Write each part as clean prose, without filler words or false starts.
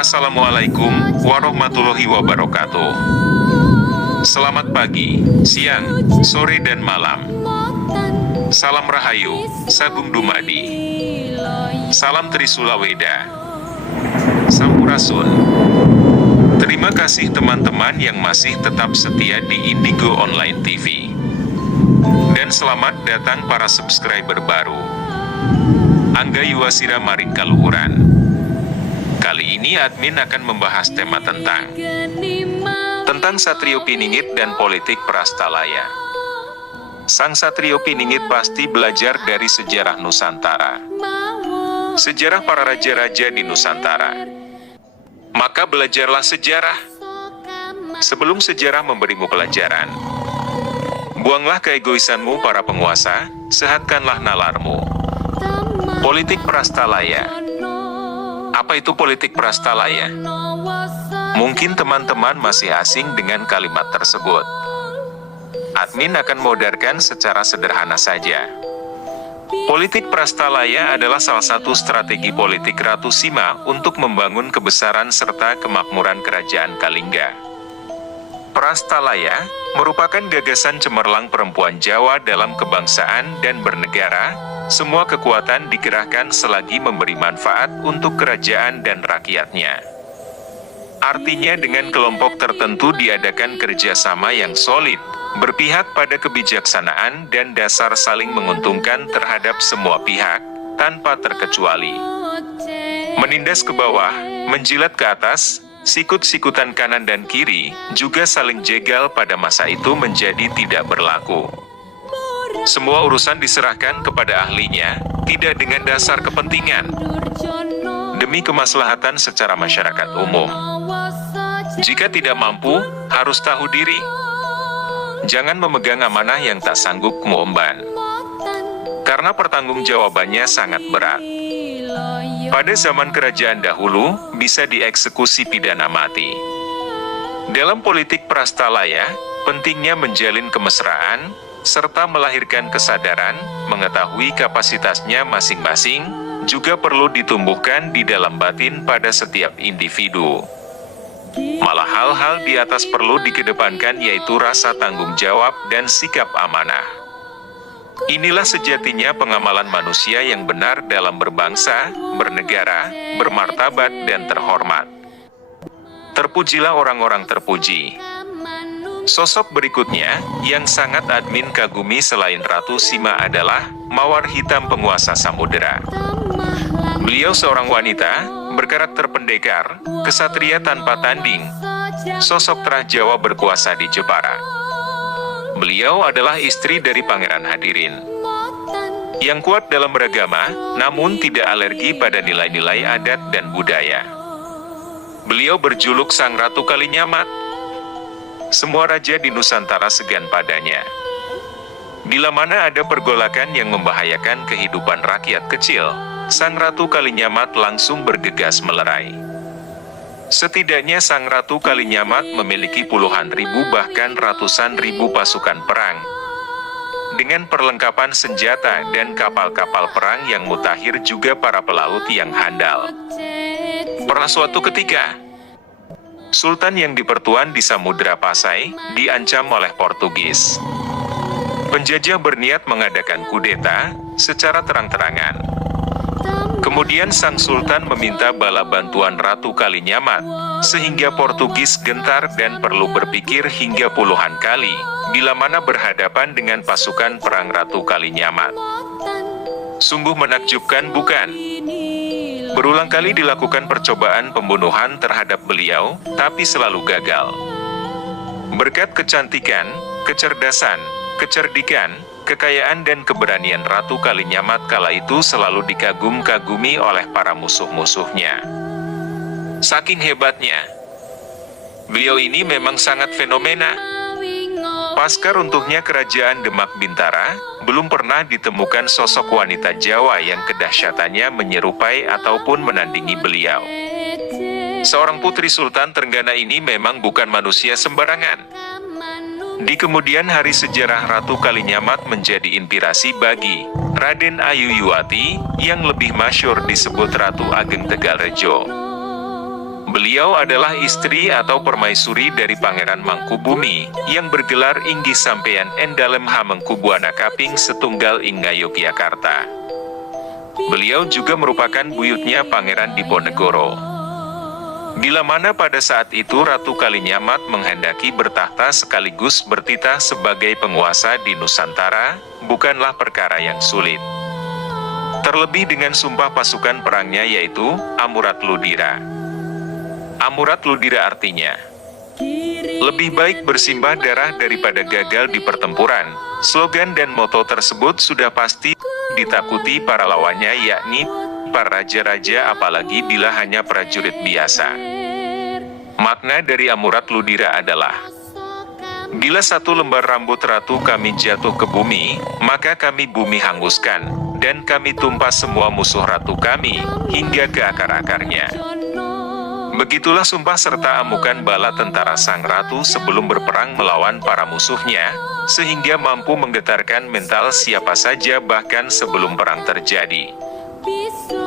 Assalamualaikum warahmatullahi wabarakatuh. Selamat pagi, siang, sore dan malam. Salam Rahayu, Sagung Dumadi. Salam Trisula Weda. Sampurasun. Terima kasih teman-teman yang masih tetap setia di Indigo Online TV. Dan selamat datang para subscriber baru. Angga Yuwasira Maring Kaluhuran. Kali ini admin akan membahas tema tentang Satrio Piningit dan politik Prastalaya. Sang Satrio Piningit pasti belajar dari sejarah Nusantara. Sejarah para raja-raja di Nusantara. Maka belajarlah sejarah. Sebelum sejarah memberimu pelajaran, buanglah keegoisanmu para penguasa, sehatkanlah nalarmu. Politik Prastalaya. Apa itu politik Prastalaya? Mungkin teman-teman masih asing dengan kalimat tersebut. Admin akan modalkan secara sederhana saja. Politik Prastalaya adalah salah satu strategi politik Ratu Sima untuk membangun kebesaran serta kemakmuran kerajaan Kalingga. Prastalaya merupakan gagasan cemerlang perempuan Jawa dalam kebangsaan dan bernegara. Semua kekuatan dikerahkan selagi memberi manfaat untuk kerajaan dan rakyatnya. Artinya dengan kelompok tertentu diadakan kerjasama yang solid, berpihak pada kebijaksanaan dan dasar saling menguntungkan terhadap semua pihak, tanpa terkecuali. Menindas ke bawah, menjilat ke atas, sikut-sikutan kanan dan kiri, juga saling jegal pada masa itu menjadi tidak berlaku. Semua urusan diserahkan kepada ahlinya, tidak dengan dasar kepentingan, demi kemaslahatan secara masyarakat umum. Jika tidak mampu, harus tahu diri. Jangan memegang amanah yang tak sanggup mengemban, karena pertanggungjawabannya sangat berat. Pada zaman kerajaan dahulu, bisa dieksekusi pidana mati. Dalam politik Prastalaya, pentingnya menjalin kemesraan, serta melahirkan kesadaran, mengetahui kapasitasnya masing-masing, juga perlu ditumbuhkan di dalam batin pada setiap individu. Malah hal-hal di atas perlu dikedepankan, yaitu rasa tanggung jawab dan sikap amanah. Inilah sejatinya pengamalan manusia yang benar dalam berbangsa, bernegara, bermartabat dan terhormat. Terpujilah orang-orang terpuji. Sosok berikutnya, yang sangat admin kagumi selain Ratu Sima adalah Mawar Hitam penguasa Samudera. Beliau seorang wanita, berkarakter pendekar, kesatria tanpa tanding, sosok terah Jawa berkuasa di Jepara. Beliau adalah istri dari Pangeran Hadirin, yang kuat dalam beragama, namun tidak alergi pada nilai-nilai adat dan budaya. Beliau berjuluk Sang Ratu Kalinyamat. Semua raja di Nusantara segan padanya. Bila mana ada pergolakan yang membahayakan kehidupan rakyat kecil, Sang Ratu Kalinyamat langsung bergegas melerai. Setidaknya Sang Ratu Kalinyamat memiliki puluhan ribu bahkan ratusan ribu pasukan perang, dengan perlengkapan senjata dan kapal-kapal perang yang mutakhir, juga para pelaut yang handal. Pernah suatu ketika, Sultan yang dipertuan di Samudra Pasai diancam oleh Portugis. Penjajah berniat mengadakan kudeta secara terang-terangan. Kemudian sang Sultan meminta bala bantuan Ratu Kalinyamat, sehingga Portugis gentar dan perlu berpikir hingga puluhan kali, bila mana berhadapan dengan pasukan perang Ratu Kalinyamat. Sungguh menakjubkan, bukan? Berulang kali dilakukan percobaan pembunuhan terhadap beliau, tapi selalu gagal. Berkat kecantikan, kecerdasan, kecerdikan, kekayaan dan keberanian Ratu Kalinyamat kala itu selalu dikagum-kagumi oleh para musuh-musuhnya. Saking hebatnya, beliau ini memang sangat fenomena. Pasca runtuhnya kerajaan Demak Bintara, belum pernah ditemukan sosok wanita Jawa yang kedahsyatannya menyerupai ataupun menandingi beliau. Seorang putri Sultan Trenggana ini memang bukan manusia sembarangan. Di kemudian hari sejarah Ratu Kalinyamat menjadi inspirasi bagi Raden Ayu Yuwati, yang lebih masyhur disebut Ratu Ageng Tegalrejo. Beliau adalah istri atau permaisuri dari Pangeran Mangkubumi, yang bergelar Inggih Sampeyan Endalem Hamengkubuana Kaping Setunggal ing Ngayogyakarta. Beliau juga merupakan buyutnya Pangeran Diponegoro. Bila mana pada saat itu Ratu Kalinyamat menghendaki bertahta sekaligus bertitah sebagai penguasa di Nusantara, bukanlah perkara yang sulit. Terlebih dengan sumpah pasukan perangnya yaitu Amurat Ludira. Amurat Ludira artinya, lebih baik bersimbah darah daripada gagal di pertempuran. Slogan dan moto tersebut sudah pasti ditakuti para lawannya, yakni para raja-raja, apalagi bila hanya prajurit biasa. Makna dari Amurat Ludira adalah, bila satu lembar rambut ratu kami jatuh ke bumi, maka kami bumi hanguskan, dan kami tumpas semua musuh ratu kami, hingga ke akar-akarnya. Begitulah sumpah serta amukan bala tentara sang ratu sebelum berperang melawan para musuhnya, sehingga mampu menggetarkan mental siapa saja bahkan sebelum perang terjadi.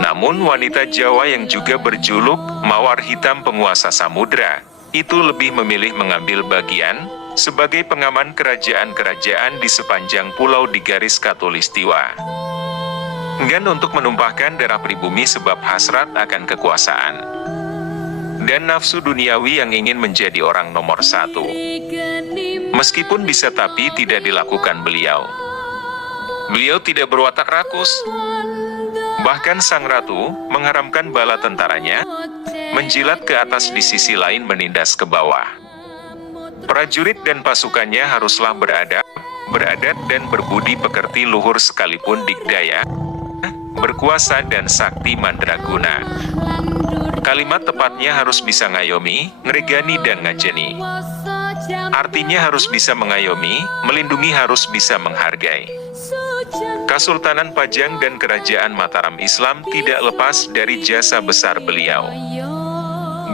Namun wanita Jawa yang juga berjuluk Mawar Hitam Penguasa Samudra, itu lebih memilih mengambil bagian sebagai pengaman kerajaan-kerajaan di sepanjang pulau di garis Khatulistiwa. Enggan untuk menumpahkan darah pribumi sebab hasrat akan kekuasaan dan nafsu duniawi yang ingin menjadi orang nomor satu. Meskipun bisa tapi tidak dilakukan beliau. Beliau tidak berwatak rakus. Bahkan sang ratu mengharamkan bala tentaranya menjilat ke atas, di sisi lain menindas ke bawah. Prajurit dan pasukannya haruslah beradat dan berbudi pekerti luhur sekalipun dikdaya, berkuasa dan sakti mandraguna. Kalimat tepatnya harus bisa ngayomi, ngregani dan ngajeni. Artinya harus bisa mengayomi, melindungi, harus bisa menghargai. Kesultanan Pajang dan Kerajaan Mataram Islam tidak lepas dari jasa besar beliau.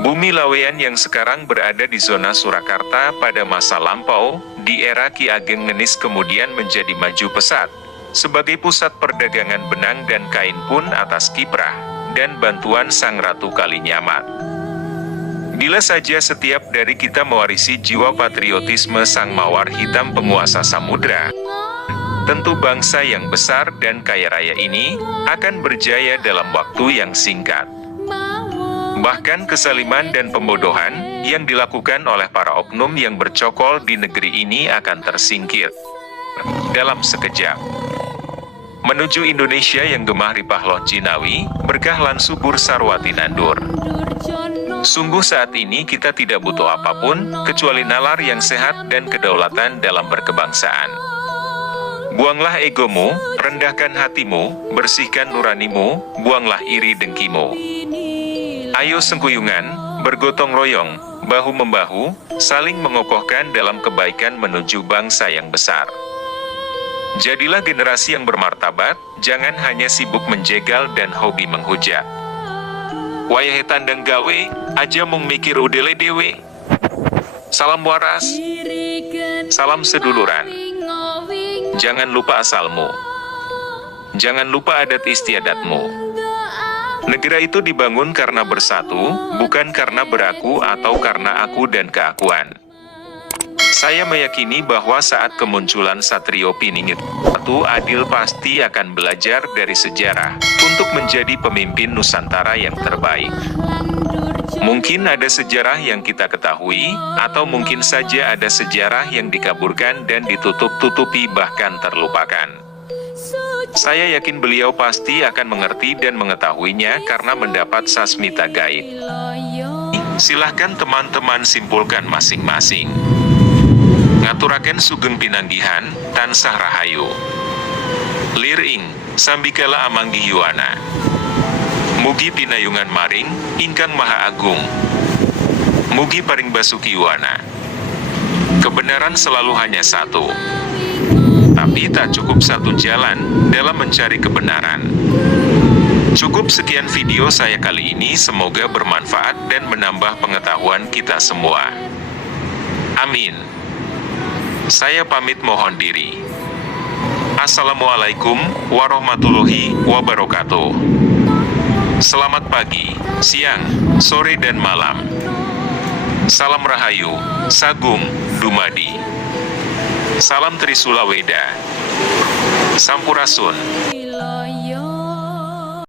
Bumi Laweyan yang sekarang berada di zona Surakarta pada masa lampau, di era Ki Ageng Ngenis kemudian menjadi maju pesat, sebagai pusat perdagangan benang dan kain pun atas kiprah dan bantuan sang Ratu Kalinyamat. Bila saja setiap dari kita mewarisi jiwa patriotisme sang Mawar Hitam Penguasa Samudra, tentu bangsa yang besar dan kaya raya ini akan berjaya dalam waktu yang singkat. Bahkan kesaliman dan pembodohan yang dilakukan oleh para oknum yang bercokol di negeri ini akan tersingkir dalam sekejap. Menuju Indonesia yang gemah ripah loh jinawi, berkah lan subur sarwati nandur. Sungguh saat ini kita tidak butuh apapun, kecuali nalar yang sehat dan kedaulatan dalam berkebangsaan. Buanglah egomu, rendahkan hatimu, bersihkan nuranimu, buanglah iri dengkimu. Ayo sengkuyungan, bergotong royong, bahu-membahu, saling mengokohkan dalam kebaikan menuju bangsa yang besar. Jadilah generasi yang bermartabat, jangan hanya sibuk menjegal dan hobi menghujat. Wayahe tandang gawe, aja mung mikir udele dewe. Salam waras, salam seduluran. Jangan lupa asalmu. Jangan lupa adat istiadatmu. Negara itu dibangun karena bersatu, bukan karena beraku atau karena aku dan keakuan. Saya meyakini bahwa saat kemunculan Satrio Piningit Ratu Adil pasti akan belajar dari sejarah untuk menjadi pemimpin Nusantara yang terbaik. Mungkin ada sejarah yang kita ketahui, atau mungkin saja ada sejarah yang dikaburkan dan ditutup-tutupi bahkan terlupakan. Saya yakin beliau pasti akan mengerti dan mengetahuinya karena mendapat sasmita gaib. Silahkan teman-teman simpulkan masing-masing. Ngaturaken sugeng pinanggihan, tansah rahayu. Liring, sambikala amanggi yuana. Mugi pinayungan maring, ingkang maha agung. Mugi paring basuki yuana. Kebenaran selalu hanya satu. Tapi tak cukup satu jalan dalam mencari kebenaran. Cukup sekian video saya kali ini, semoga bermanfaat dan menambah pengetahuan kita semua. Amin. Saya pamit mohon diri. Assalamualaikum warahmatullahi wabarakatuh. Selamat pagi, siang, sore dan malam. Salam Rahayu, Sagung, Dumadi. Salam Trisula Weda. Sampurasun.